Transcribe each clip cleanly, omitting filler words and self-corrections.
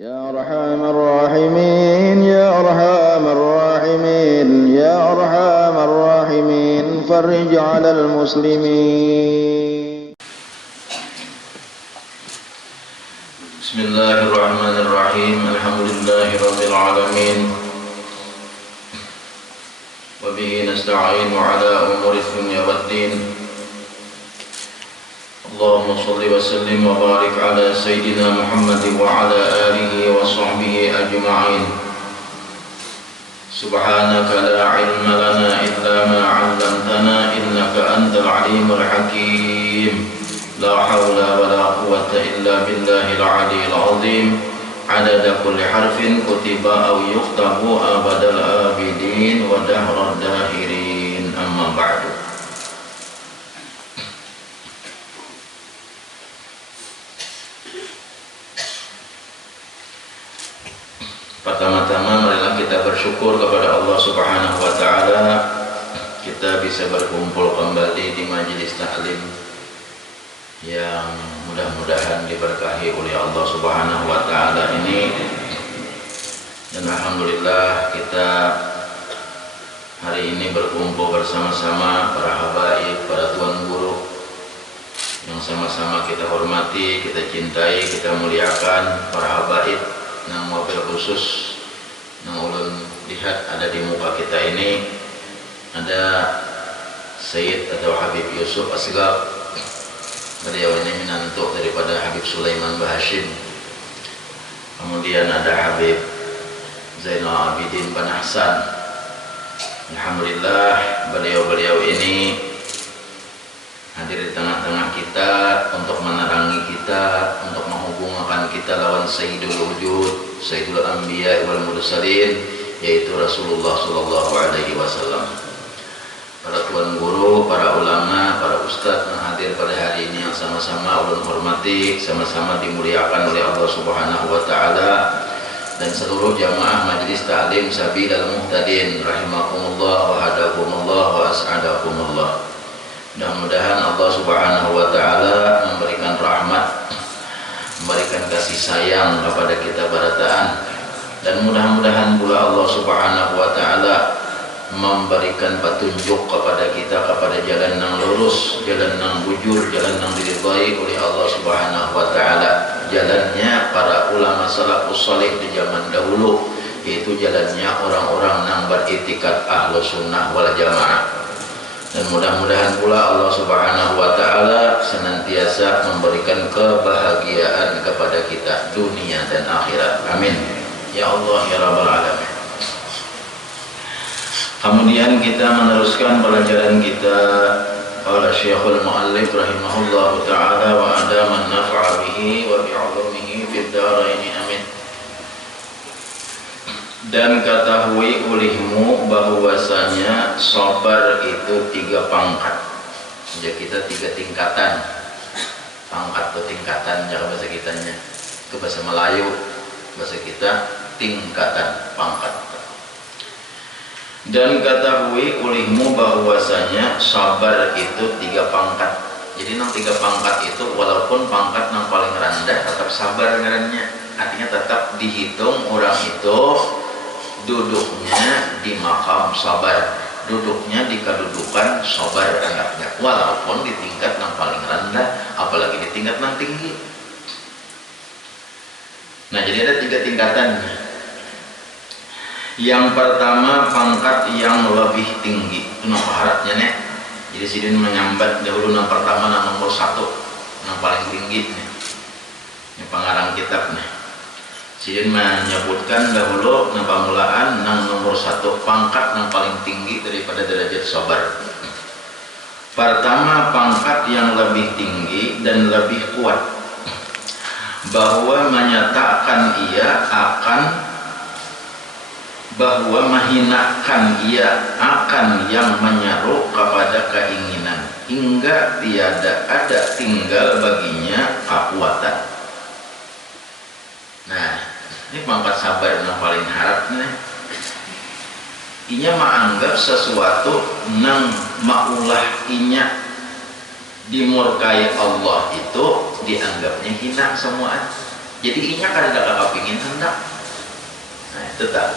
يا أرحم الراحمين يا أرحم الراحمين يا أرحم الراحمين فرج على المسلمين. بسم الله الرحمن الرحيم. الحمد لله رب العالمين وبه نستعين على أمور الدنيا والدين. اللهم صل وسلم وبارك على سيدنا محمد وعلى آله وصحبه أجمعين. سبحانك لا علم لنا إلا ما علمتنا إنك أنت العليم الحكيم. لا حول ولا قوة إلا بالله العلي العظيم. عدد كل حرف كتب أو يكتب أبد الآبدين ودهر الداهرين. أما بعد. Pertama-tama marilah kita bersyukur kepada Allah Subhanahu wa taala kita bisa berkumpul kembali di majelis taklim yang mudah-mudahan diberkahi oleh Allah Subhanahu wa taala ini. Dan alhamdulillah kita hari ini berkumpul bersama-sama para habaib, para tuan guru yang sama-sama kita hormati, kita cintai, kita muliakan. Para habaib yang mobil khusus yang ulun lihat ada di muka kita ini, ada Sayyid atau Habib Yusuf Asghar. Beliau ini menantu daripada Habib Sulaiman Bahashim. Kemudian ada Habib Zainal Abidin Ban Ahsan. Alhamdulillah beliau-beliau ini hadir di tengah-tengah kita untuk menerangi kita, untuk menghubungkan kita lawan Sayyidul Wujud, Sayyidul Anbiya wal Mursalin, yaitu Rasulullah sallallahu alaihi wasallam. Para tuan guru, para ulama, para ustadz yang hadir pada hari ini yang sama-sama ulun hormati, sama-sama dimuliakan oleh Allah Subhanahu wa taala, dan seluruh jamaah majelis ta'lim Sabilal Muhtadin rahimakumullah wa hadakumullah wa as'adakumullah. Mudah-mudahan Allah Subhanahu wa taala memberikan rahmat, memberikan kasih sayang kepada kita barataan, dan mudah-mudahan pula Allah Subhanahu wa taala memberikan petunjuk kepada kita kepada jalan yang lurus, jalan yang bujur, jalan yang diridhai oleh Allah Subhanahu wa taala. Jalannya para ulama salafus salih di zaman dahulu, yaitu jalannya orang-orang yang beriktikad Ahlus Sunnah wal Jamaah. Dan mudah-mudahan pula Allah Subhanahu wa taala senantiasa memberikan kebahagiaan kepada kita dunia dan akhirat. Amin. Ya Allah ya Rabbal alamin. Kemudian kita meneruskan pelajaran kita oleh Syekhul Muallif rahimahullahu taala wa adaman nafa'a bihi wa bi'ulumihi fid dharain. Amin. Dan ketahui olehmu bahwasanya sabar itu 3 pangkat. Ya, kita 3 tingkatan. Pangkat atau tingkatan ya bahasa kitanya. Ke bahasa Melayu, bahasa kita tingkatan, pangkat. Dan ketahui olehmu bahwasanya sabar itu 3 pangkat. Jadi nang 3 pangkat itu walaupun pangkat yang paling rendah tetap sabar ngarannya. Artinya tetap dihitung orang itu duduknya di makam sabar, duduknya di kedudukan sabar anggapnya, walaupun di tingkat yang paling rendah, apalagi di tingkat yang tinggi. Nah, jadi ada 3 tingkatan. Yang pertama pangkat yang lebih tinggi, itu nomor syaratnya nih. Jadi sidin menyambat dahulu yang pertama, nomor 1, yang paling tinggi nih. Ini pengarang kitab nih. Sidin menyebutkan dahulu pamulaan nang nomor 1 pangkat yang paling tinggi daripada derajat sabar. Pertama pangkat yang lebih tinggi dan lebih kuat, bahwa menyatakan ia akan, bahwa menghinakan ia akan yang menyeru kepada keinginan, hingga tiada ada tinggal baginya kekuatan. Nah, ini pangkat sabar yang paling harapnya. Inya menganggap sesuatu nang maulah inya dimurkai Allah itu dianggapnya hina semua. Jadi inya kada kakak pingin hendak. Nah itu tak.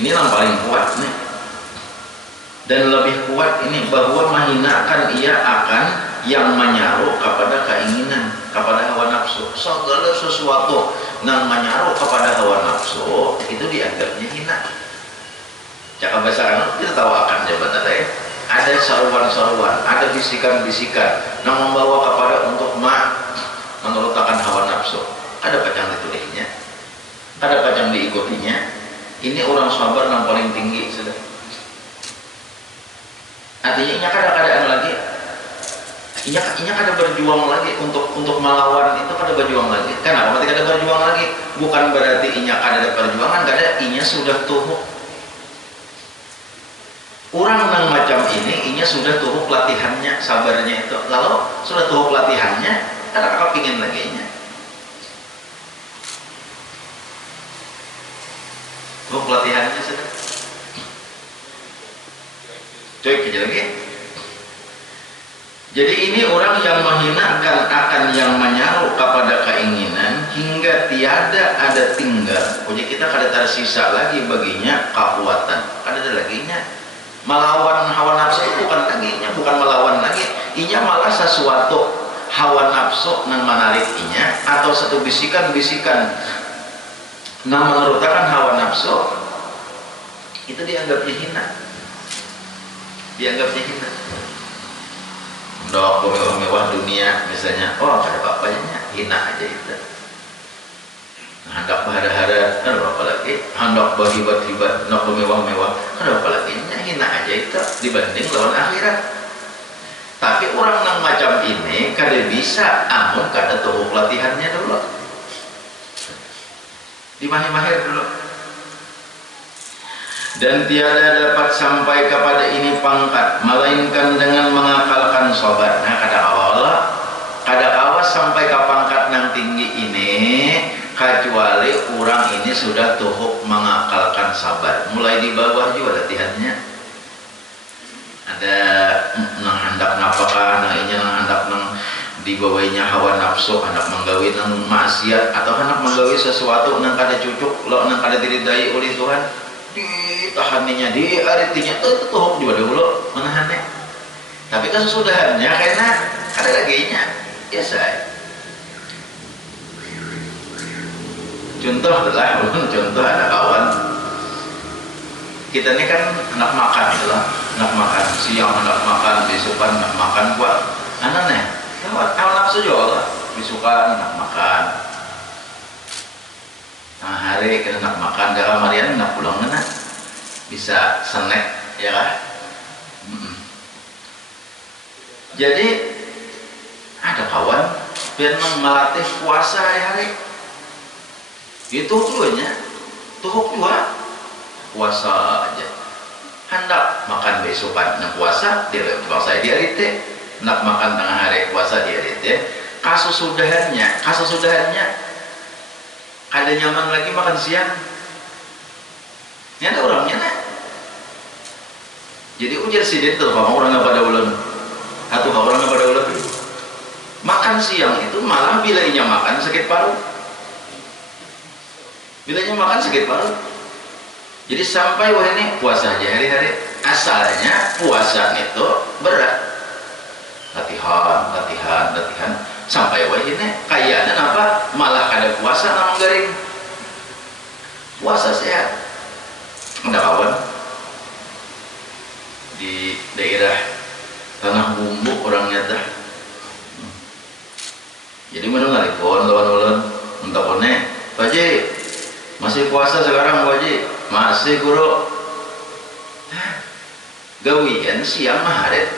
Ini yang paling kuat nih. Dan lebih kuat ini bahwa menghinakan ia akan yang menyaruh kepada keinginan, kepada hawa nafsu. Segala sesuatu yang menyaruh kepada hawa nafsu itu dianggapnya hina. Cakap bahasa Arab kita tahu akan jabatan ya. Ada seruan-seruan, ada bisikan-bisikan yang membawa kepada untuk menurutakan hawa nafsu. Ada pacang ditulisnya, ada pacang diikutinya. Ini orang sabar yang paling tinggi sudah. Artinya inya kadang-kadang lagi, inya kada berjuang lagi untuk melawan itu, kada berjuang lagi. Kenapa? Ketika kada berjuang lagi, bukan berarti inya kada ada perjuangan, kada, inya sudah tuhuk. Orang yang macam ini, inya sudah tuhuk latihannya, sabarnya itu. Lalu sudah tuhuk latihannya, kada kakak pingin lagi inya. Tuhuk latihannya sudah. Coy, kerja lagi. Jadi ini orang yang menghinakan akan yang menyaruh kepada keinginan hingga tiada ada tinggal. Jadi kita kada tersisa lagi baginya kekuatan. Kada ada laginya. Melawan hawa nafsu itu bukan laginya, bukan melawan lagi. Inya malah sesuatu hawa nafsu yang menarik inya atau satu bisikan-bisikan yang menurutakan hawa nafsu itu dianggapnya hina. Dianggapnya hina. Dok mewah dunia misalnya, oh ada apa-apanya, hina aja itu. Hendak berhara-hara, ada apa lagi? Hendak berhibat-hibat, nak mewah-mewah, ada apa lagi? Hina aja itu dibanding lawan akhirat. Tapi orang yang macam ini kada bisa, amun kada tuhuk latihannya dulu. Dimahir-mahir dulu. Dan tiada dapat sampai kepada ini pangkat melainkan dengan mengakalkan sabar. Nah kada awas sampai ke pangkat yang tinggi ini kecuali orang ini sudah tuhuk mengakalkan sabar. Mulai di bawah juga latihannya. Ada nang hendak napakan, nang inya nang hendak nang dibawainya hawa nafsu, hendak menggawi nang maksiat atau hendak menggawi sesuatu nang kada cucuk, lo nang kada diridai oleh Tuhan. Ditahannya di artinya itu tuhuk juga dulu menahannya, tapi kesudahannya karena ada laginya biasa. Contoh adalah contoh ada kawan kita ini kan anak makan gitu lah, anak makan siang, anak makan besokan, anak makan buat anaknya lewat awal nafsu juga lah, besokan anak makan. Nah hari kita nak makan dalam harian nak pulang mana bisa snack ya kan. Jadi ada kawan biar melatih puasa hari-hari itu tujuannya tuhuk juga puasa aja, hendak makan besokan nak puasa dia puasa dia rite, nak makan tengah hari puasa dia rite. Kasusudahannya ada nyaman lagi makan siang. Ini ada orangnya nah. Jadi ujar sidin tuh kalau orang pada ulang atau orang pada ulang makan siang itu malah bilanya makan sakit paru. Bilanya makan sakit paru. Jadi sampai wah ini puasa aja hari-hari. Asalnya puasa itu berat. Latihan sampai wah ini kayaknya apa malah kada puasa namang garing. Puasa sehat. Ada kawan di daerah Tanah Bumbu orangnya dah. Jadi mana ngalipon lawan-lawan untuk kone, Pak Haji masih puasa sekarang Pak Haji? Masih guru. Gawian siang maharet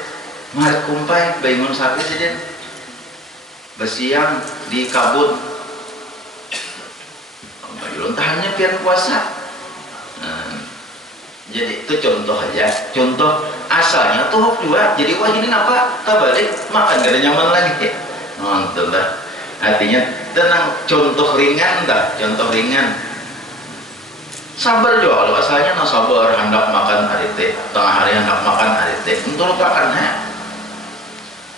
kumpai bangun sapi saja. Besiang di kabut. Tahannya pian puasa. Jadi itu contoh aja, contoh asalnya tuhuk juga. Jadi wah ini apa? Terbalik makan gak ada nyaman lagi. Nonton lah. Artinya tenang, contoh ringan dah, contoh ringan. Sabar juga kalau asalnya no sabar hendak makan hari teh, tengah hari hendak makan hari teh. Untuk lupakan ha.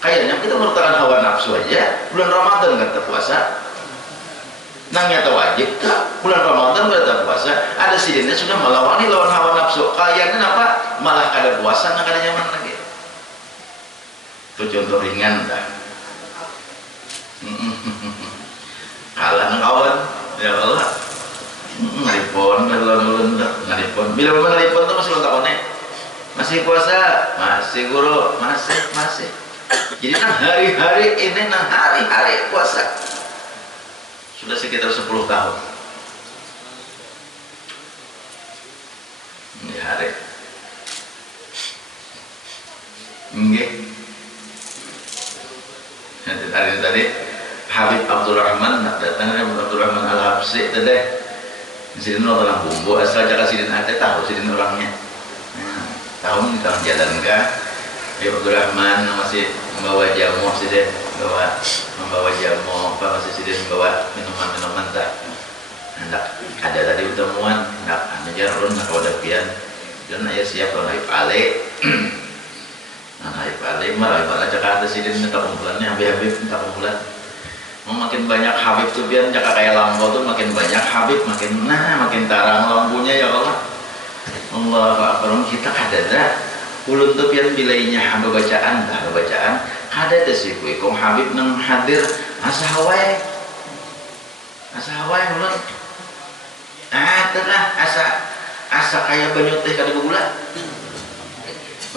Kayaknya kita merupakan hawa nafsu aja. Bulan Ramadan kata puasa. Nangnya wajib tak bulan Ramadan berada puasa ada sidinnya sudah melawani lawan hawa nafsu kayaknya apa malah kada puasa nggak kada nyaman lagi itu contoh ringan tak kalah nang kawan ya Allah ngaripon ngaripon bila memang ngaripon tuh masih lontak konek masih puasa masih guru masih jadi nang hari-hari ini nang hari-hari puasa sudah sekitar 10 tahun ini hari nggih tadi Habib Abdurrahman datang Habib Abdurrahman Al-Habsyi tadi sidin orang bumbu asal jaga sidin ada tahu sidin orangnya tahun di tahun jalan kah Habib Abdurrahman masih membawa jamu sidin membawa jamu apa masih sidin membawa minuman tak hendak ada tadi pertemuan hendak anja run nak wadah pian dan ayah siap kalau Habib Ale nah Habib Ale malah Habib Ale Jakarta sidin minta kumpulannya Habib minta kumpulan mau makin banyak Habib tuh pian jaka kayak lampu tuh makin banyak Habib makin tarang lampunya ya Allah Akbar kita kadada ulun tuh pian bilainya hamba bacaan kada ada sih kong Habib nang hadir asa hawai ulun telah asa kayak banyu teh kada begula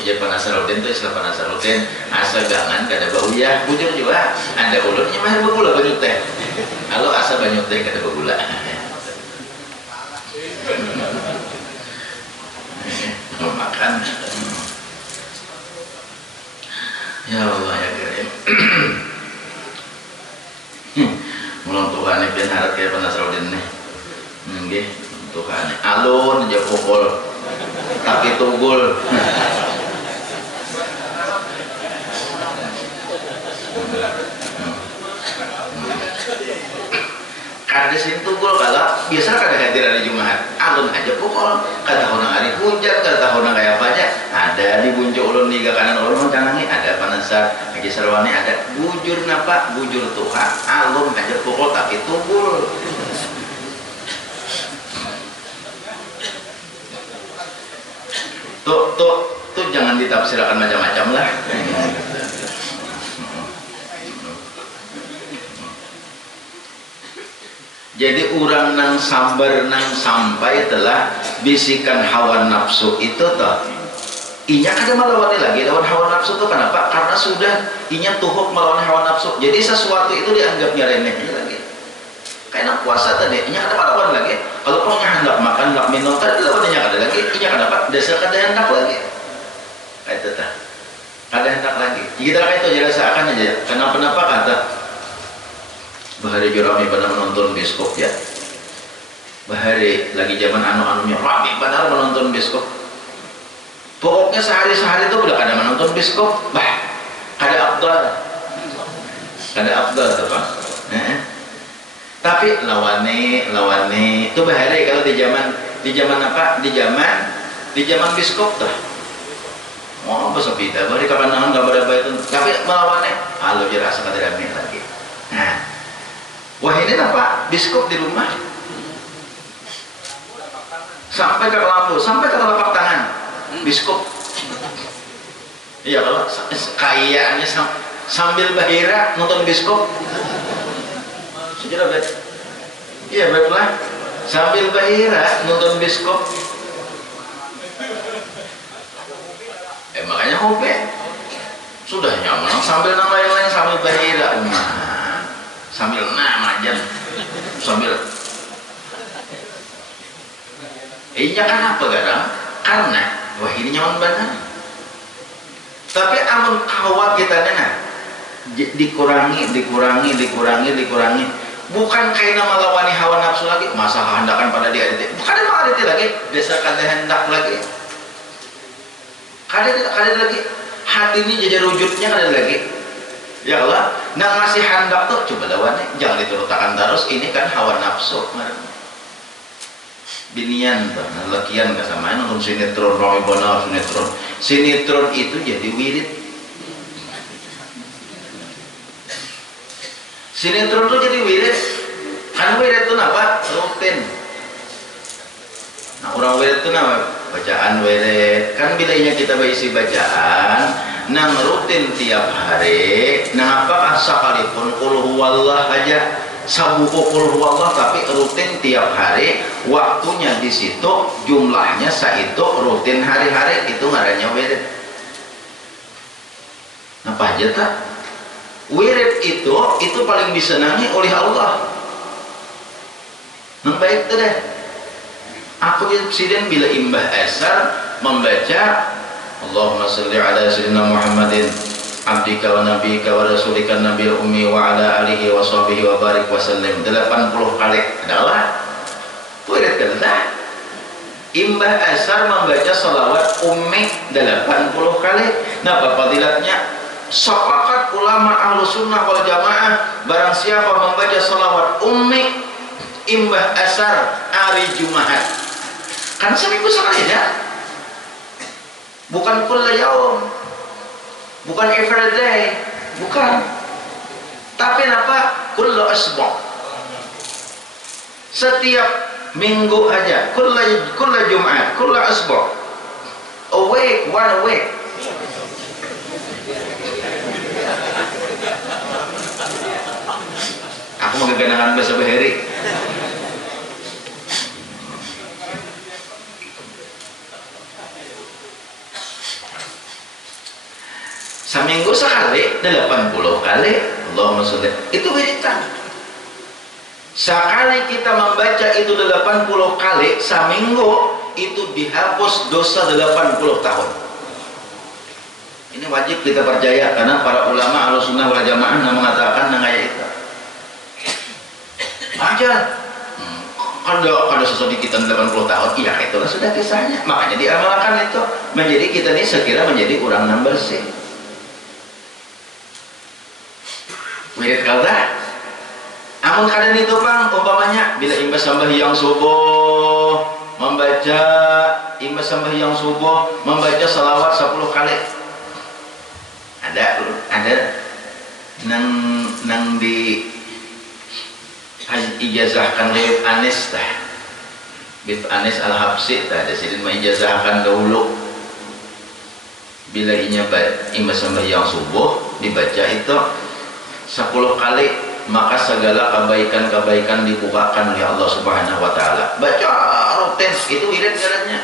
ujar Panasaruddin tuh istilah Panasaruddin asa gangan kada bau ya bujur juga ada ulunnya mah begula banyu teh kalau asa banyu teh kada begula makan ya Allah ya Karim mulang Tuhan pian harap kayak Panasaruddin nih nggih Tuhan alun aja pukul tapi tunggul kada sin tunggul kalau biasa kada hadir hari Jumat alun aja pukul kada tahu nang hari hujan kada tahu nang kayak apa aja ada di buncuk ulun liga kanan ulun canangi ada Panasar Haji Sarwani ada bujur napa bujur Tuhan alun aja pukul tapi tunggul tuh jangan ditafsirkan macam-macam lah jadi orang nang sambar nang sampai telah bisikan hawa nafsu itu toh inya kada melawani lagi lawan hawa nafsu itu kenapa? Karena sudah inya tuhuk melawan hawa nafsu jadi sesuatu itu dianggapnya remeh lagi kayak puasa tadi inya kada melawan lagi kalau pokoknya hendak makan hendak minum tadi lawan inya kada lagi inya kenapa? Dasar kada hendak lagi kayak itu tah kada hendak lagi kita kayak itu jelasakan aja kenapa kata bahari rame pada menonton bioskop ya bahari lagi zaman anu-anunya rame benar menonton bioskop pokoknya sehari-sehari itu udah kada menonton bioskop kada afdal tuh Pak tapi lawani itu bahari kalau di zaman apa di zaman bioskop tuh mau besok kita bahari kapan nang gambar apa itu tapi melawannya halo jerasa kada rame lagi wah ini apa? Biskop di rumah sampai ke lampu, sampai ke telapak tangan biskop iya kalau kayaknya sambil bahira nonton biskop sejarah bet iya betlah sambil bahira nonton biskop makanya hobi sudah nyaman sambil nama yang lain sambil bahira sambil majan sambil iya kan apa kadang karena wah ini nyaman banget tapi amun hawa kita dikurangi bukan kayak nama lawani hawa nafsu lagi masa hendakan pada dia bukan emang ada lagi desa kada hendak lagi kada lagi hati ini jadi rujutnya kada lagi ya Allah, nah ngasih hendak tuh coba lawannya jangan diturutakan terus ini kan hawa nafsu binian tuh lakian kesamaan nonton sinetron sinetron itu jadi wirid sinetron tuh jadi wirid Kan wirid itu apa? Rutin. Nah orang wirid itu apa? Bacaan wirid. Kan bilainya kita berisi bacaan nang rutin tiap hari. Nah apakah sekalipun qul huwallah aja sabuku qul huwallah tapi rutin tiap hari, waktunya di situ, jumlahnya saitu, rutin hari-hari, itu ngarannya wirid. Apa aja tak? Wirid itu paling disenangi oleh Allah. Nang baik tuh deh. Aku presiden bila imbah asar membaca Allahumma salli ala sayyidina Muhammadin abdika wa nabiyika wa rasulika nabil ummi wa ala alihi wa sahbihi wa barik wa sallim 80 kali. Adalah wirid kan? Imbah asar membaca salawat ummi 80 kali. Nah, fadilatnya sepakat ulama ahlu sunnah wal jamaah, barang siapa membaca salawat ummi imbah asar hari Jumat, kan seminggu sekali ya, bukan kulla yaum, bukan every day, bukan, tapi apa? Kulla asbu', setiap minggu aja, kulla Jumat, kulla asbu', a week, one week. Aku mau kegenangan bahasa Bahari. Seminggu sekali 80 kali Allahumma sholli, itu wiridan. Sekali kita membaca itu 80 kali seminggu, itu dihapus dosa 80 tahun. Ini wajib kita percaya karena para ulama Ahlussunnah wal Jamaah mengatakan nangaya itu. Aja ada sesuatu kita 80 tahun, iya itulah sudah kisahnya. Makanya diamalkan itu menjadi kita ini sekira menjadi orang yang bersih. Wirid kalda. Amun kadang itu bang, umpamanya bila imbas sembahyang subuh membaca membaca salawat 10 kali. Ada nang di ijazahkan Bib Anis tah, Bib Anis Al-Habsi tah, ada sidin mengijazahkan dahulu bila imbas sembahyang subuh dibaca itu 10 kali, maka segala kebaikan-kebaikan dibukakan oleh Allah Subhanahu wa taala. Baca rutin, itu wirid jalannya.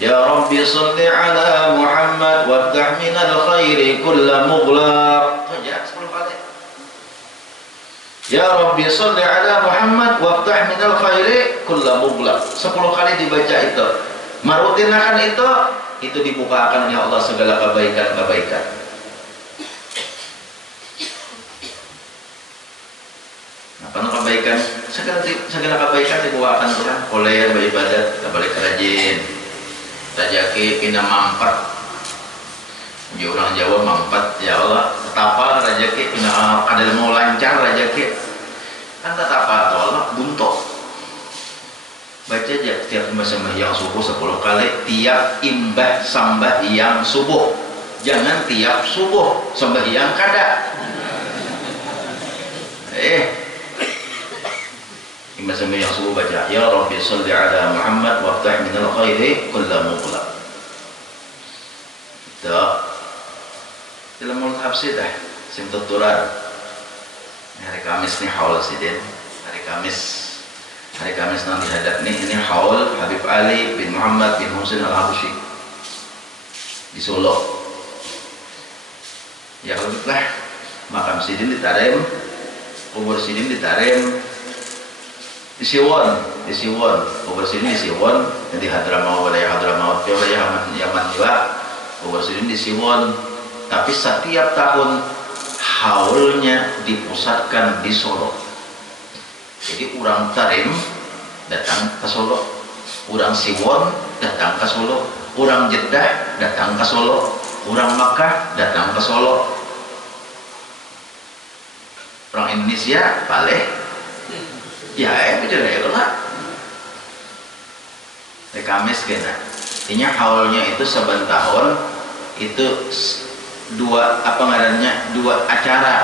Ya Rabbi sholli ala Muhammad waftah minal khairi kulla mughlaq. Baca 10 kali. Ya Rabbi sholli ala Muhammad waftah minal khairi kulla mughlaq. 10 kali dibaca itu. Marutinakan itu dibukakan oleh Allah segala kebaikan-kebaikan. Apa kebaikan? Segala kebaikan dibukakan Tuhan oleh yang beribadat, balik rajin, rajaki pina mampat. Jadi orang Jawa mampat, ya Allah, tetapa rajaki pina ada mau lancar rajaki. Kan tetapa Allah buntok. Baca aja tiap sembahyang subuh 10 kali, tiap imbah sembahyang subuh. Jangan tiap subuh sembahyang kada. Imbas sembahyang subuh baca ya Rabbi sholli ala Muhammad waftah minal khairi kulla mughlaq. Itu dalam mulut hafsi dah sim tuturan. Hari Kamis nih haul sidin. Hari Kamis nanti hadap nih, ini haul Habib Ali bin Muhammad bin Husain Al-Habashi di Solo. Ya kalau lah makam sidin ditarem, kubur sidin ditarem di Siwon, kubur sidin di Siwon, di Hadramaut, wilayah Hadramaut, wilayah Yaman juga, kubur sidin di Siwon. Tapi setiap tahun haulnya dipusatkan di Solo. Jadi orang Tarim datang ke Solo, orang Siwon datang ke Solo, orang Jeddah datang ke Solo, orang Makkah datang ke Solo, orang Indonesia balik. Ya, itu jadi lah. Di Kamis kena. Intinya haulnya itu saban tahun itu dua acara.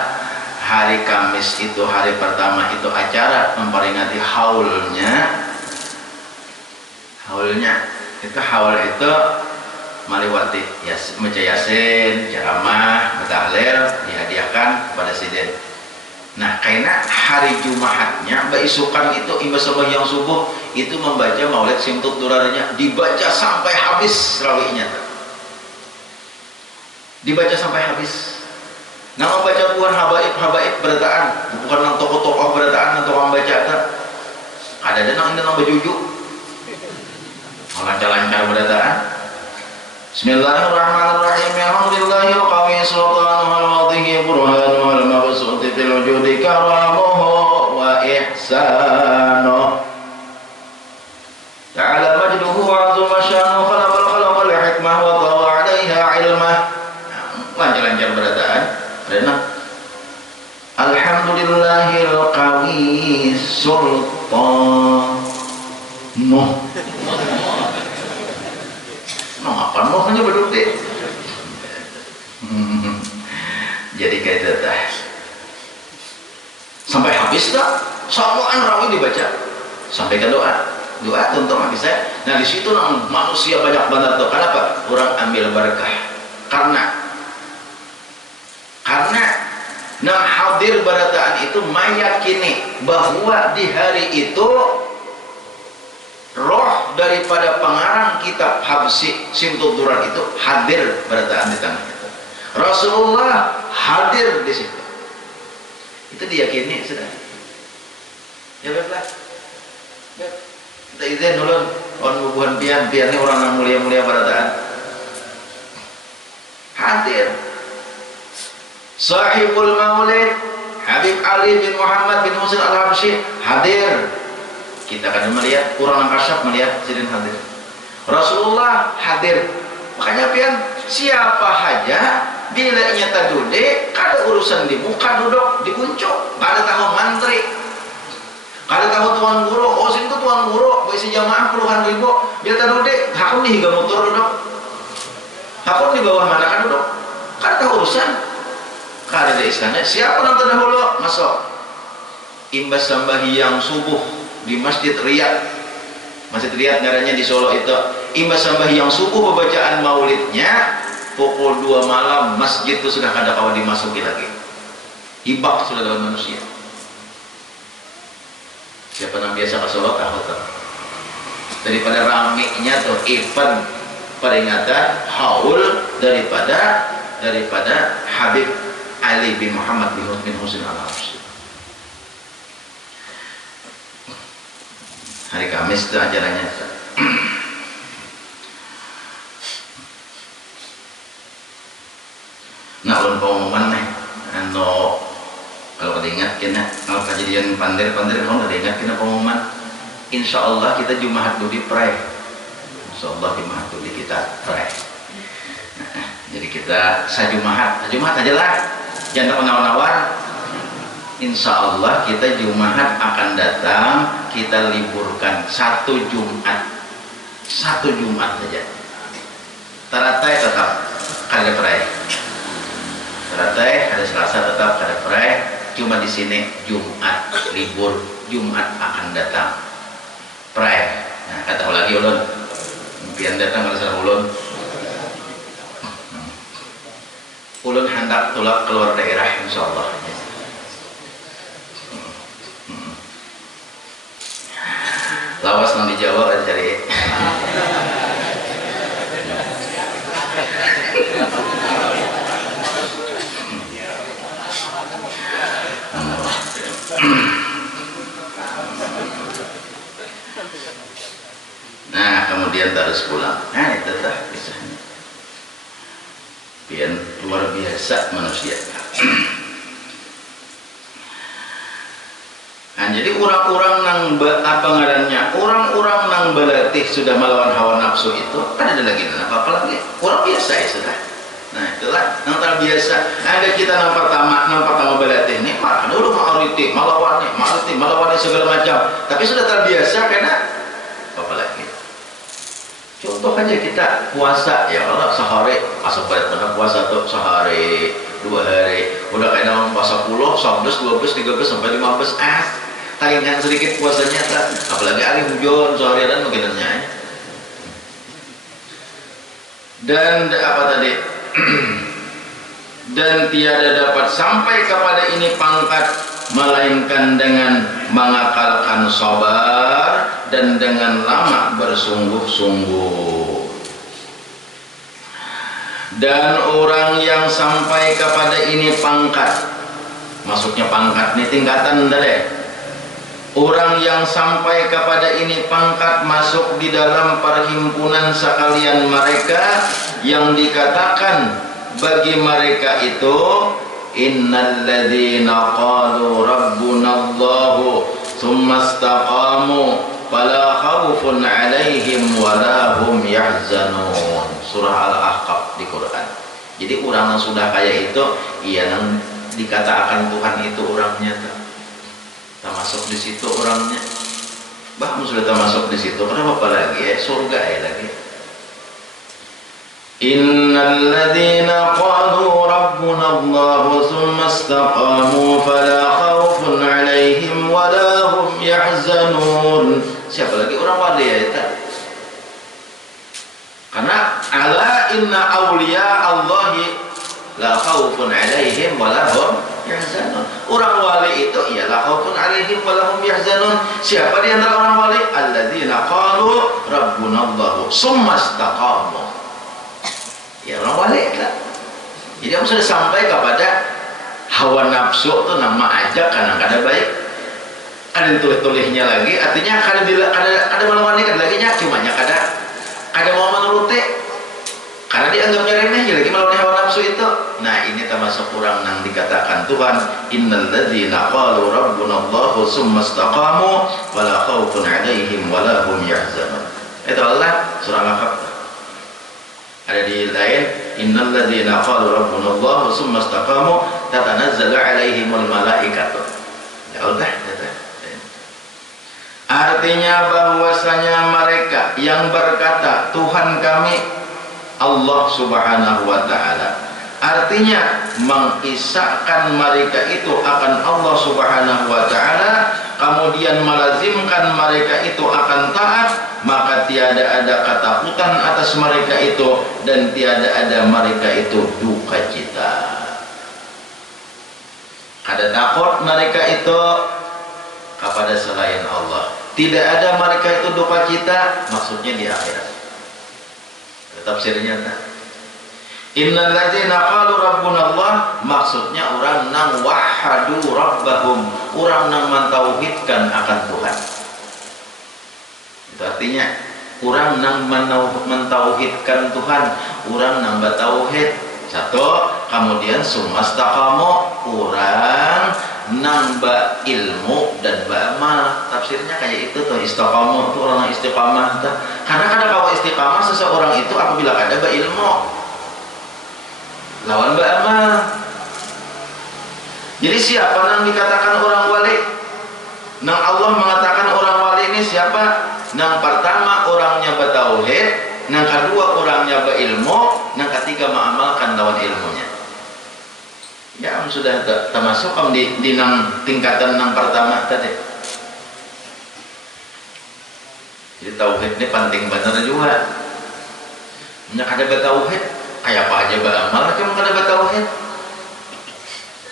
hari Kamis itu hari pertama itu acara memperingati haulnya itu haul itu maliwati baca yasin, ceramah, tahlil dihadiahkan kepada presiden. Nah, karena hari Jumatnya beisukan itu imbas sembahyang subuh itu membaca maulid simtut durarnya dibaca sampai habis rawinya. Dibaca sampai habis. Nah, membaca bukan habaib berataan, bukan nang tokoh-tokoh berataan atau orang baca tak. Ada nang bajuju. Lancar-lancar berataan. Bismillahirrahmanirrahim. Alhamdulillahil qawi sultanuhul wadhihi burhanuhul mabsuti fil wujudi karamuhu wa ihsanuh. Ta'ala majduhu wa 'azuma sya'nuhu khalaqal khalqa li hikmah wa tawa 'alaiha 'ilmah. Lancar-lancar berataan. Karena Alhamdulillahil qawi sultanuh. Apa hanya beduk deh. Jadi kayak itu teh. Sampai habis tak? Samuan rawi dibaca. Sampai ke doa tentu bisa. Nah di situ manusia banyak banget tuh. Kenapa? Orang ambil berkah. Karena hadir barataan itu meyakini bahwa di hari itu roh daripada pengarang kitab Habsi Simtud Durar itu hadir barataan di tangan itu. Rasulullah hadir di situ. Itu diyakini sudah. Ya baiklah. Kita izin ulun bubuhan pian ini orang yang mulia-mulia barataan. Hadir. Sahibul Maulid Habib Ali bin Muhammad bin Husain Al-Habsyi hadir. Kita akan melihat orang kasyaf melihat sidin hadir. Rasulullah hadir. Makanya pian siapa saja bila nyata dude kada urusan di muka duduk dikuncuk, kada tahu mantri, kada tahu tuan guru, oh situ tuan guru berisi jamaah puluhan ribu, bila tadude hakun di higa motor duduk, hakun di bawah mana kan duduk, kada tahu urusan, kada ada istana. Siapa yang terdahulu masuk imbas sembahyang subuh di Masjid Riyadh ngarannya di Solo itu, imbas sembahyang subuh pembacaan maulidnya pukul 2 malam masjid itu sudah kada kawan dimasuki lagi, hibak sudah dalam manusia. Siapa yang biasa ke Solo tahu tuh daripada ramiknya tuh event peringatan haul daripada Habib Ali bin Muhammad bin Husain Al-Habsyi. Hari Kamis itu acaranya. Nah, ulun pengumuman nih, kalau kada ingat kena, kalau kejadian pandir kalau kada ingat kena pengumuman. Insya Allah kita Jumat dulu pray. Insya Allah Jumat dulu kita pray. Nah, jadi kita Jumat aja lah, jangan nawar-nawar. Insya Allah kita Jumat akan datang, kita liburkan satu Jumat saja. Taratai tetap kada pray. Taratai hari Selasa tetap kada pray. Cuma di sini Jumat libur, Jumat akan datang pray. Nah, kata lagi ulun, impian datang kalau ulun hendak tulak keluar daerah insya Allah. Lawas nang di Jawa ada cari. Nah, kemudian terus pulang. Nah, itu dah kisahnya. Pian luar biasa manusia. Nah, jadi orang-orang nang orang-orang nang berlatih sudah melawan hawa nafsu itu kan ada lagi apa lagi orang biasa ya sudah. Nah itulah yang terbiasa. Ada kita nang pertama berlatih ini malah dulu melawan segala macam. Tapi sudah terbiasa karena apa lagi? Coba Contoh aja kita puasa, ya Allah sehari, asal berat mana puasa tuh sehari, 2 hari, udah kayak orang puasa 10, 11, 12, 13 sampai 15, taringan sedikit puasanya tak, apalagi hari hujan seharian begitu. Dan apa tadi? Dan tiada dapat sampai kepada ini pangkat melainkan dengan mengakalkan sabar dan dengan lama bersungguh-sungguh. Dan orang yang sampai kepada ini pangkat, maksudnya pangkat ini tingkatan dari orang yang sampai kepada ini pangkat masuk di dalam perhimpunan sekalian mereka yang dikatakan bagi mereka itu innal ladzina qalu rabbunallahu tsumma istaqamu fala khaufun 'alaihim wala hum yahzanun. Surah Al-Ahqaf di Quran. Jadi orang yang sudah kaya itu iya yang dikatakan Tuhan itu orangnya termasuk di situ orangnya. Bahkan sudah termasuk di situ. Kenapa lagi ya? Surga ya lagi. Innal ladzina qalu rabbuna Allah tsumma istaqamu fala khaufun 'alaihim wala hum yahzanun. Siapa lagi orang wali ya itu? Karena ala inna awliya Allahi la khaufun 'alaihim wala hum yahzanun. Orang wali itu ya la khaufun 'alaihim wala hum yahzanun. Siapa di antara orang wali? Alladzina qalu rabbuna Allah tsumma istaqamu. Ya orang wali lah. Jadi kamu sudah sampai kepada hawa nafsu itu nama aja kadang-kadang baik. Ada tulis-tulisnya lagi, artinya ada melawan kan lagi nya cuma nya ada mau menuruti karena dianggapnya remeh lagi melawan hawa nafsu itu. Nah ini termasuk orang yang dikatakan Tuhan innal ladzina qalu rabbuna Allahu tsumma istaqamu wala khaufun 'alaihim wala hum yahzanun. Itu Allah surah Al-Kahf. Ada di lain innal ladzina qalu rabbuna Allah tsumma istaqamu tatanazzalu 'alaihimul malaikatu. Ya udah. Artinya bahwasanya mereka yang berkata Tuhan kami Allah Subhanahu wa taala, artinya mengisahkan mereka itu akan Allah Subhanahu wa taala, kemudian melazimkan mereka itu akan taat, maka tiada ada ketakutan atas mereka itu dan tiada ada mereka itu duka cita. Ada takut mereka itu kepada selain Allah. Tidak ada mereka itu duka cita, maksudnya di akhirat. Tafsirnya innal ladzina qalu rabbuna Allah, maksudnya orang nang wahadu rabbahum, orang nang mentauhidkan akan Tuhan. Itu artinya orang nang mentauhidkan Tuhan, orang nang bertauhid satu, kemudian sumastaqamu, orang nambah ilmu dan beramal. Tafsirnya kayak itu tuh, istiqamah itu orang yang istiqamah tuh. Karena kalau istiqamah seseorang itu apabila ada berilmu lawan beramal. Jadi siapa yang dikatakan orang wali? Nang Allah mengatakan orang wali ini siapa? Nang pertama orangnya bertauhid, nang kedua orangnya berilmu, nang ketiga mengamalkan lawan ilmunya. Ya sudah termasuk di nang tingkatan nang pertama tadi. Jadi tauhid ini penting benar juga. Nyak ada bertauhid, kayak apa aja beramal, cuma ada bertauhid.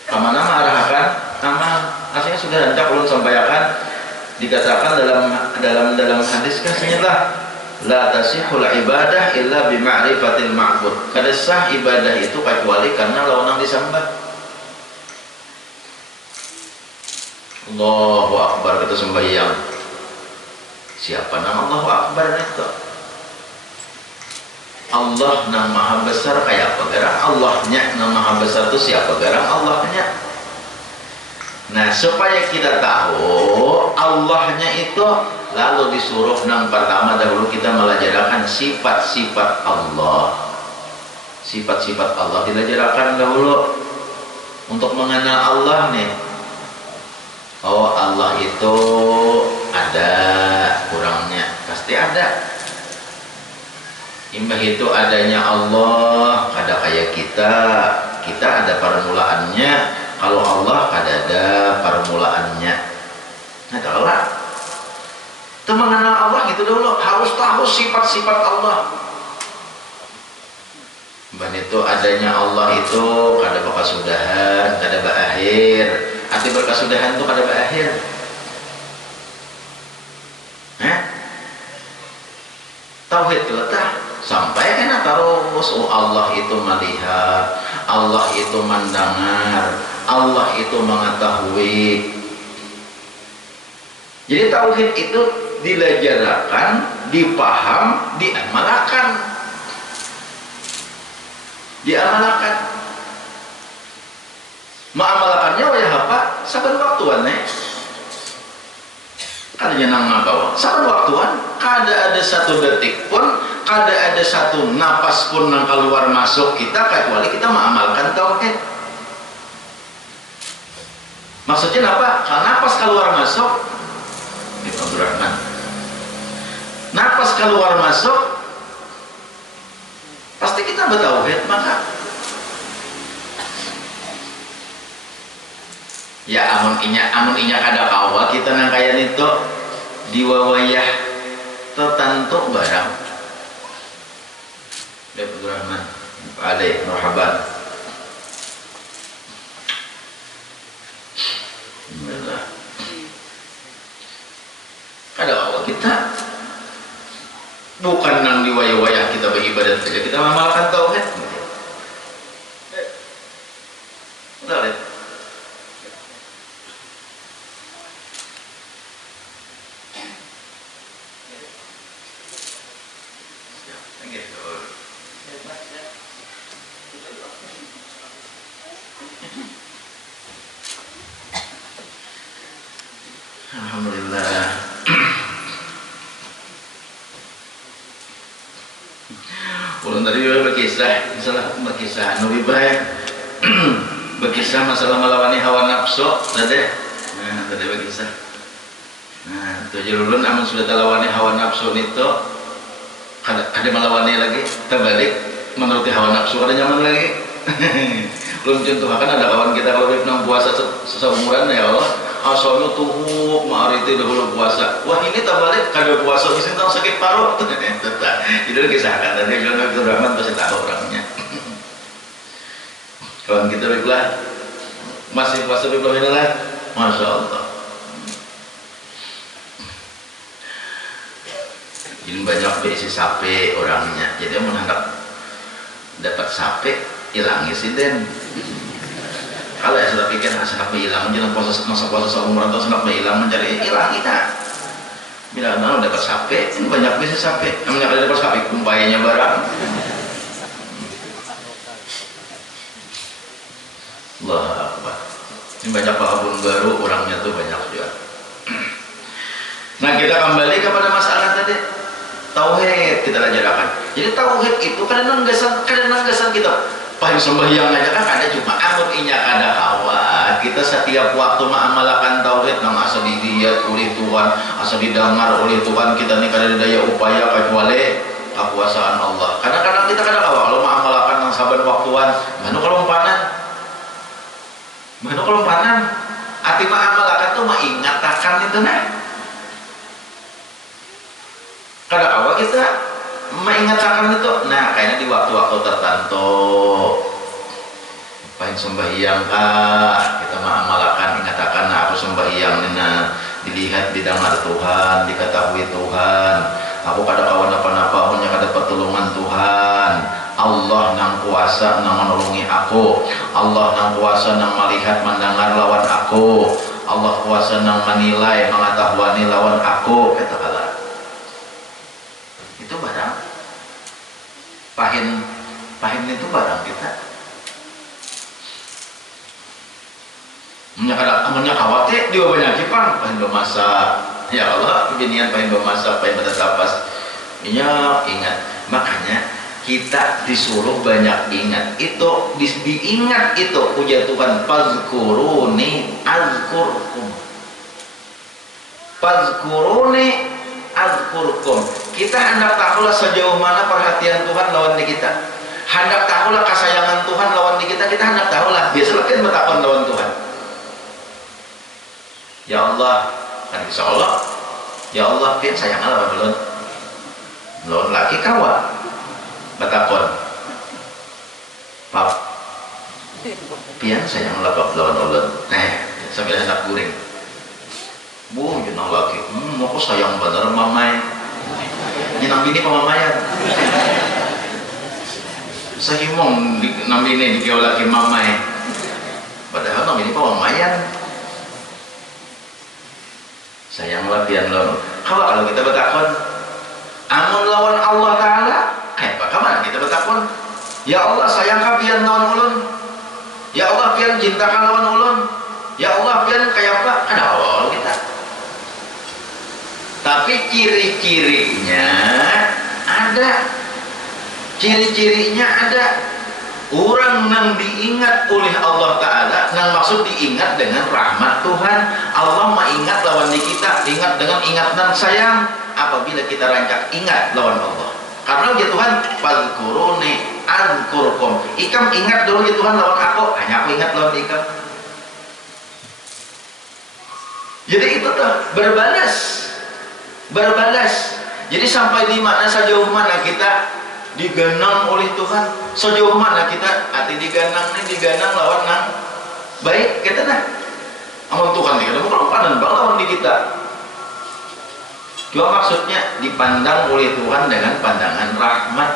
Kemana arahkan amal. Aslinya sudah hendak ulun sampaikan, dikatakan dalam hadis kan senyata la tasihul ibadah illa bi ma'rifatil ma'bud. Kada sah ibadah itu kecuali karena lawan disembah. Allahu Akbar kita sembahyang. Siapa nama Allahu Akbar itu? Allah yang maha besar kayak apa garang Allahnya yang maha besar itu siapa garang Allahnya. Nah supaya kita tahu Allahnya itu, lalu disuruh yang pertama dahulu kita melajarkan sifat-sifat Allah. Sifat-sifat Allah dilajarkan dahulu untuk mengenal Allah nih. Oh Allah itu ada kurangnya, pasti ada. Imbah itu adanya Allah, kada kayak kita ada permulaannya. Kalau Allah kada ada permulaannya. Nah kalau lah itu mengenal Allah gitu dulu, harus tahu sifat-sifat Allah. Imbah itu adanya Allah itu kada berkesudahan, kada berakhir. Arti berkesudahan itu kada berakhir. Tauhid letak sampai kena terus. Allah itu melihat, Allah itu mendengar, Allah itu mengetahui. Jadi tauhid itu dilajarakan, dipaham, diamalkan. Mengamalkannya wayah apa? Saban waktuan Kadanya nang ngabawa saban waktuan, kada ada satu detik pun, kada ada satu napas pun nang keluar masuk kita kecuali kita mengamalkan tauhid. Maksudnya apa? Kalau napas keluar masuk, Abdurrahman, napas keluar masuk, pasti kita bertauhid. Maka ya amun inya kada kawa kita nang kaya itu diwawayah tertentu barang. Abdurrahman, Alaihi marhaban. Bismillah. Kada kawa kita bukan nang diwayah-wayah kita beribadat saja, kita mengamalkan tauhid. Udah lihat. Alhamdulillah. Ulun tadi berkisah, berkisah Nabi Ibrahim berkisah masalah melawani hawa nafsu tadi. Nah, tadi berkisah. Nah, tujuh ulun amun sudah terlawani hawa nafsu itu ada melawani lagi, terbalik menuruti hawa nafsu ada nyaman lagi. Belum contohkan ada kawan kita kalau nang puasa seumuran ya Allah, asalnya tuhuk ma'ariti dahulu puasa. Wah ini terbalik kada puasa di sini sakit paru. Itu kisahkan tadi bilang Abdurrahman pasti tahu orangnya. Kawan kita baiklah masih puasa belum ini lah, masya Allah. Ini banyak berisi sape orangnya, jadi mau hendak dapat sape hilangi sih den. Kalau ya sudah pikir senap hilang, jangan masa puasa seumur atau senap hilang mencari hilang kita. Bila mau dapat sape, ini banyak berisi sape. Namanya kalau dapat sape kumpainya barang. Allah Akbar. Ini banyak kebun baru, orangnya tuh banyak juga. Nah kita kembali kepada masalah tadi. Tauhid kita ajarkan. Jadi tauhid itu kadang nanggasan kita. Paling sembahyang aja kan ada cuma amun inya kada kawan. Kita setiap waktu mengamalkan tauhid nang asa dilihat oleh Tuhan, asa didengar oleh Tuhan, kita nih kada daya upaya kecuali kekuasaan Allah. Kadang-kadang kita kada kawan kalau mengamalkan nang saban waktuan, manu kelompanan. Arti mengamalkan tuh mengingatakan itu kada awal kita mengingatkan itu. Nah kayaknya di waktu-waktu tertentu paling sembahyang kita mengamalkan ingatakan aku sembahyang dilihat didengar Tuhan, diketahui Tuhan, aku kada kawan apa-apa punya kada pertolongan Tuhan. Allah nang kuasa nang menolongi aku, Allah nang kuasa nang melihat mendengar lawan aku, Allah kuasa nang menilai mengetahui lawan aku, kata Allah. Itu barang pahim itu barang kita namanya khawatir dia banyak kipang pahim bermasak ya Allah kebinian pahim bermasak pahim bertapas ingat. Makanya kita disuruh banyak ingat itu, diingat itu puja Tuhan, fazkuruni azkurkum, fazkuruni azkurkum. Kita hendak tahulah sejauh mana perhatian Tuhan lawan di kita. Hendak tahulah kesayangan Tuhan lawan di kita. Kita hendak tahulah. Biasalah kan bertakon lawan Tuhan. Ya Allah, kan insya Allah. Ya Allah, pian sayang Allah belum. Lawan laki kawa. Bertakon. Pap, pian sayang Allah lawan Allah. Sambil hendak guring. Bu, jenang laki. Aku sayang bener mamai. Jenang bini pemamayan. Saya mau nambi ini dikira laki mamai. Padahal nambi ini pemamayan. Sayang lapian lawan. Kalau kita bertakon, amun lawan Allah Taala, bagaimana kita bertakon? Ya Allah sayang kapian lawan ulun. Ya Allah pian cintakan lawan ulun. Ya Allah pian kayak apa? Ada Allah kita. Tapi ciri-cirinya ada. Ciri-cirinya ada. Orang yang diingat oleh Allah Ta'ala, yang maksud diingat dengan rahmat Tuhan. Allah mengingat lawan di kita, ingat dengan ingatan sayang. Apabila kita rancak ingat lawan Allah, karena ya Tuhan, fadhkuruni azkurkum. Ikam ingat dulu ya Tuhan lawan aku, hanya aku ingat lawan ikam. Jadi itu tuh berbalas. Jadi sampai di mana, sejauh mana kita diganang oleh Tuhan, sejauh mana kita hati diganang lawan nang baik kita nah. Amun Tuhan kita bukan pandang lawan di kita. Cuma maksudnya dipandang oleh Tuhan dengan pandangan rahmat.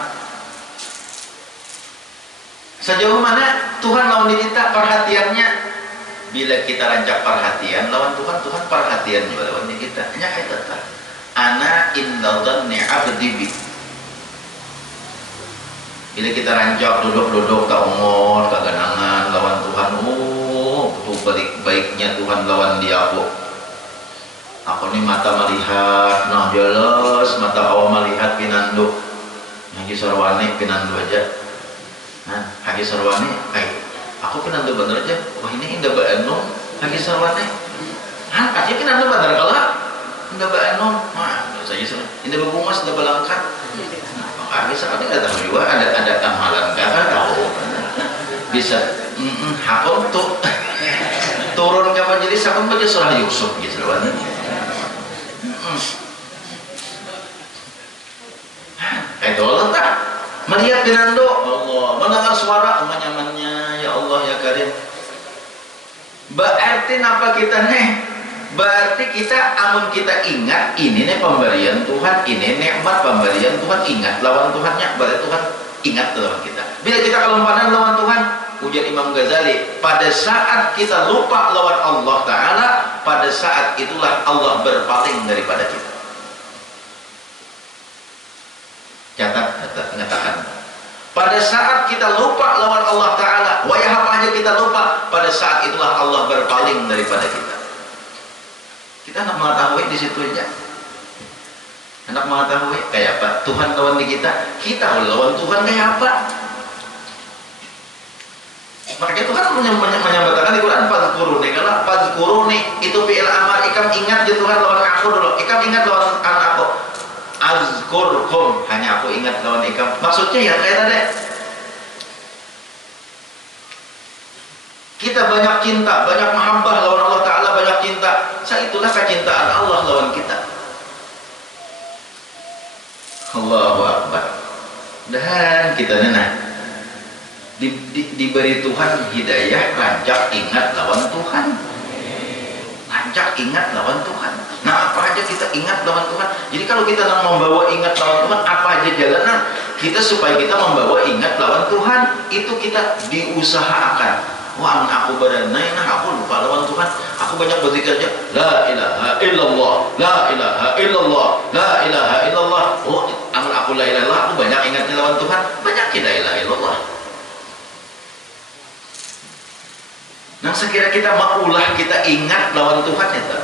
Sejauh mana Tuhan lawan di kita perhatiannya? Bila kita rancak perhatian lawan Tuhan, Tuhan perhatian juga lawan di kita. Hanya kayak tetap. Ana indaldan abdi bi. Bila kita rancak duduk tak umur, keganangan lawan Tuhan, baiknya Tuhan lawan dia aku nih mata melihat, nah jelas mata awam melihat pinandu, Haji Sarwani pinandu aja, nah Haji Sarwani, aku pinandu bener aja, wah ini indah ba'enum Haji Sarwani, Haji pinandu bener kalau indah ba'enum, saya indah berbungas, indah belangkat. Haji Sarwani nggak tahu juga ada amalan kan tahu, bisa hakam tuh turun ke majelis hakam baca surah Yusuf gitu kan. Itu Allah tak melihat pinando Allah mendengar suara nyamannya ya Allah ya Karim. Berarti apa kita nih? Berarti kita amun kita ingat ini nih pemberian Tuhan, ini nikmat pemberian Tuhan, ingat lawan Tuhannya, berarti Tuhan ingat lawan kita. Bila kita kalau pandang lawan Tuhan, ujar Imam Ghazali, pada saat kita lupa lawan Allah Ta'ala, pada saat itulah Allah berpaling daripada kita. Catat, mengatakan pada saat kita lupa lawan Allah Ta'ala, wayah apa aja kita lupa, pada saat itulah Allah berpaling daripada kita. Kita hendak mengetahui di situ aja. Hendak mengetahui kayak apa Tuhan lawan di kita, kita lawan Tuhan kayak apa. Makanya Tuhan menyatakan di Quran fadhkuruni, karena fadhkuruni itu fi'il amar, ikam ingat ya Tuhan lawan aku dulu, ikam ingat lawan aku. Azkurkum, hanya aku ingat lawan ikam. Maksudnya ya kayak tadi, kita banyak cinta, banyak mahabbah lawan Allah Ta'ala, banyak cinta. Itulah kecintaan Allah lawan kita. Allahu Akbar. Dan kita diberi Tuhan hidayah, rancak ingat lawan Tuhan. Rancak ingat lawan Tuhan. Nah, apa aja kita ingat lawan Tuhan. Jadi kalau kita membawa ingat lawan Tuhan, apa aja jalanan kita supaya kita membawa ingat lawan Tuhan, itu kita diusahakan. Wah, aku berenai, aku lupa lawan Tuhan. Aku banyak berzikir aja. La ilaha illallah, la ilaha illallah, la ilaha illallah. Oh, amal aku la ilaha illallah. Aku banyak ingatnya lawan Tuhan. Banyak la ilaha illallah. Nah, sekira kita maulah kita ingat lawan Tuhan itu.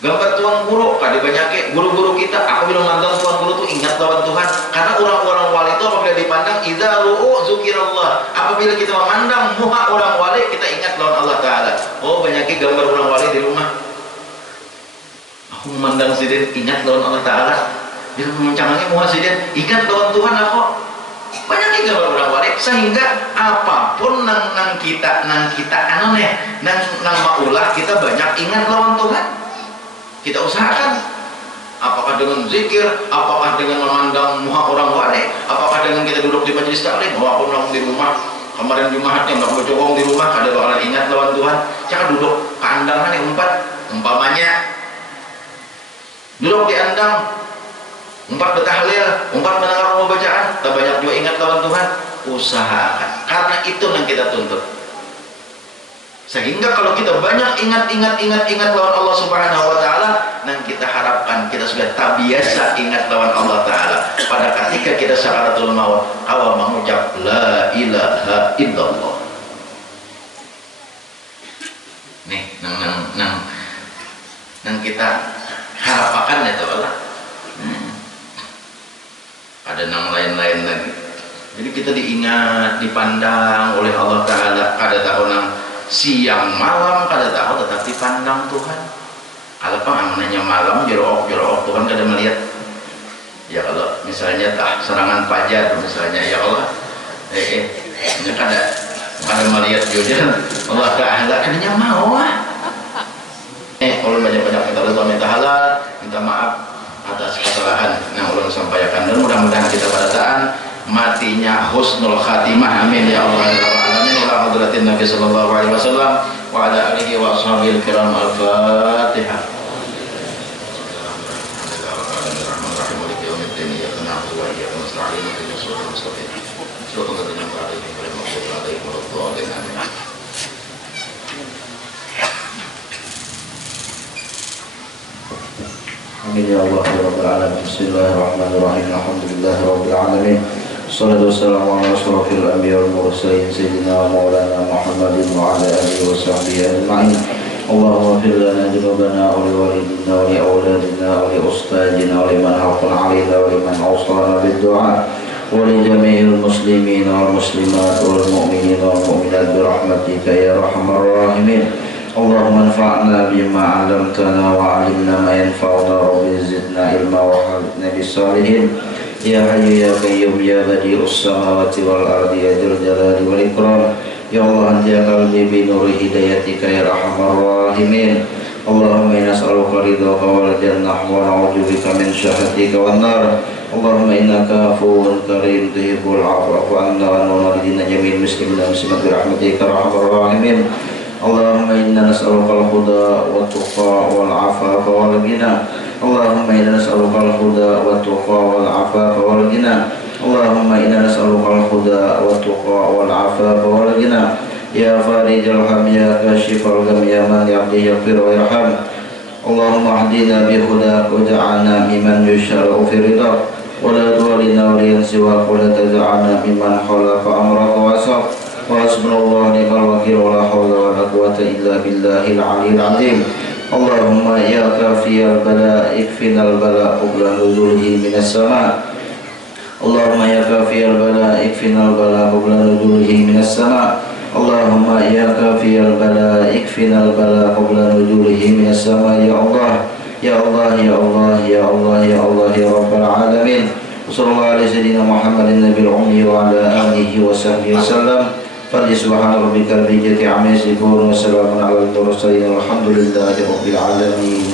Gambar tuan guru, kali banyak guru-guru kita. Aku bilang mandang tuan guru tuh ingat lawan Tuhan. Karena orang-orang wali itu apabila dipandang, idza ru'u zukirallah. Apabila kita memandang muka orang wali, kita ingat lawan Allah Ta'ala. Oh, banyak gambar orang wali di rumah. Aku memandang sidin, ingat lawan Allah Ta'ala. Bila memencangannya muha sidin, ingat lawan Tuhan aku. Banyak juga orang balik sehingga apapun nang kita aneh nang maulah kita banyak ingat lawan Tuhan. Kita usahakan, apakah dengan zikir, apakah dengan memandang muha orang wali, apakah dengan kita duduk di majelis taklim. Oh, aku nong di rumah kemarin Jumatnya nggak bercokong di rumah, kada bakalan ingat lawan Tuhan. Jangan duduk kandangan yang umpamanya duduk di andang, umpat bertahlil, umpat mendengar bacaan, tak banyak juga ingat lawan Tuhan. Usahakan, karena itu yang kita tuntut. Sehingga kalau kita banyak ingat lawan Allah Subhanahu wa Ta'ala, dan kita harapkan kita sudah terbiasa ingat lawan Allah Ta'ala. Pada ketika kita sakaratul maut, awal mengucap la ilaha illallah. Nih, nang kita harapakan itu Allah. Ada nang lain-lain lagi. Jadi kita diingat, dipandang oleh Allah Ta'ala. Kada tahu nang siang malam kada tahu, tetapi pandang Tuhan. Kalau pengamanannya malam jorok Tuhan kada melihat. Ya kalau misalnya serangan fajar misalnya, ya Allah ini kada melihat juga Allah Ta'ala, kadanya mau kalau banyak-banyak minta halal, minta maaf atas kesalahan yang ulun sampaikan, dan mudah-mudahan kita pada saat matinya husnul khatimah, amin ya Allah ya rabbal alamin. Ila hadratin Nabi sallallahu alaihi wasallam wa ala alihi wa ashabihi kiram. Al-Fatihah. Amin ya Allah ya rabbal alamin. Bismillahirrahmanirrahim. Alhamdulillahi rabbil alamin. Wassalatu wassalamu ala asyrafil anbiya'i wal mursalin sayyidina wa maulana Muhammadin wa ala alihi wa sahbihi ajma'in. Allahumma ighfir lana dhunubana wa li walidina wa li awladina wa li ustadina wa liman haqqan 'alaina wa liman awsana bid du'a wa li jami'il muslimin wal muslimat wal mu'minin wal mu'minat bi rahmatika ya arhamar rahimin. Allahumma anfa'na bima 'allamtana wa 'allimna ma yanfa'una wa zidna ilma wa hadina bis salihin. Ya Hayyu ya Qayyum ya Badi'us samawati wal ardi ya Dzal Jalali wal Ikram. Ya Allah anta qalbi bi nuri hidayatika ya arhamar rahimin. Allahumma inna nas'aluka ridhaka wal jannah wa na'udzu bika min syahhatika wan nar. Allahumma innaka afuwwun karim tuhibbul 'afwa fa'fu 'anna wa 'an walidina jami'il muslimin wa muslimat bi rahmatika ya arhamar rahimin. Allahumma inna nas'aluka al-huda wa tuqa wal 'afafa wal ghina. Allahumma inna nas'aluka al-huda wa tuqa wal 'afafa wal ghina. Allahumma inna nas'aluka al-huda wa tuqa wal 'afafa wal ghina. Ya farijal ham ya kashifal gham ya man yahdi yaghfir wa yarham. Allahumma ahdina bi hudak wa ja'alna mimman yushra'u fi ridak wa la tuwallina waliyan siwak wa la taj'alna mimman khalafa amraka wa asaf. Wa hasbunallahu wa ni'mal wakil wa la hawla wa la quwwata illa billahil 'aliyyil 'azim. Allahumma ya kafiyal bala ikfinal bala qabla nuzulihi minas sama. Allahumma ya kafiyal bala ikfinal bala qabla nuzulihi minas sama. Allahumma ya kafiyal bala ikfinal bala qabla nuzulihi minas sama. Ya Allah ya Allah ya Allah ya Allah ya Allah ya rabbal alamin. Sallallahu alaihi sayyidina Muhammadin nabiyil ummi wa ala alihi wa sahbihi wasallam. Fadli subhana rabbika rabbil izzati amma yasifun wa salamun alal mursalin walhamdulillahi rabbil alamin.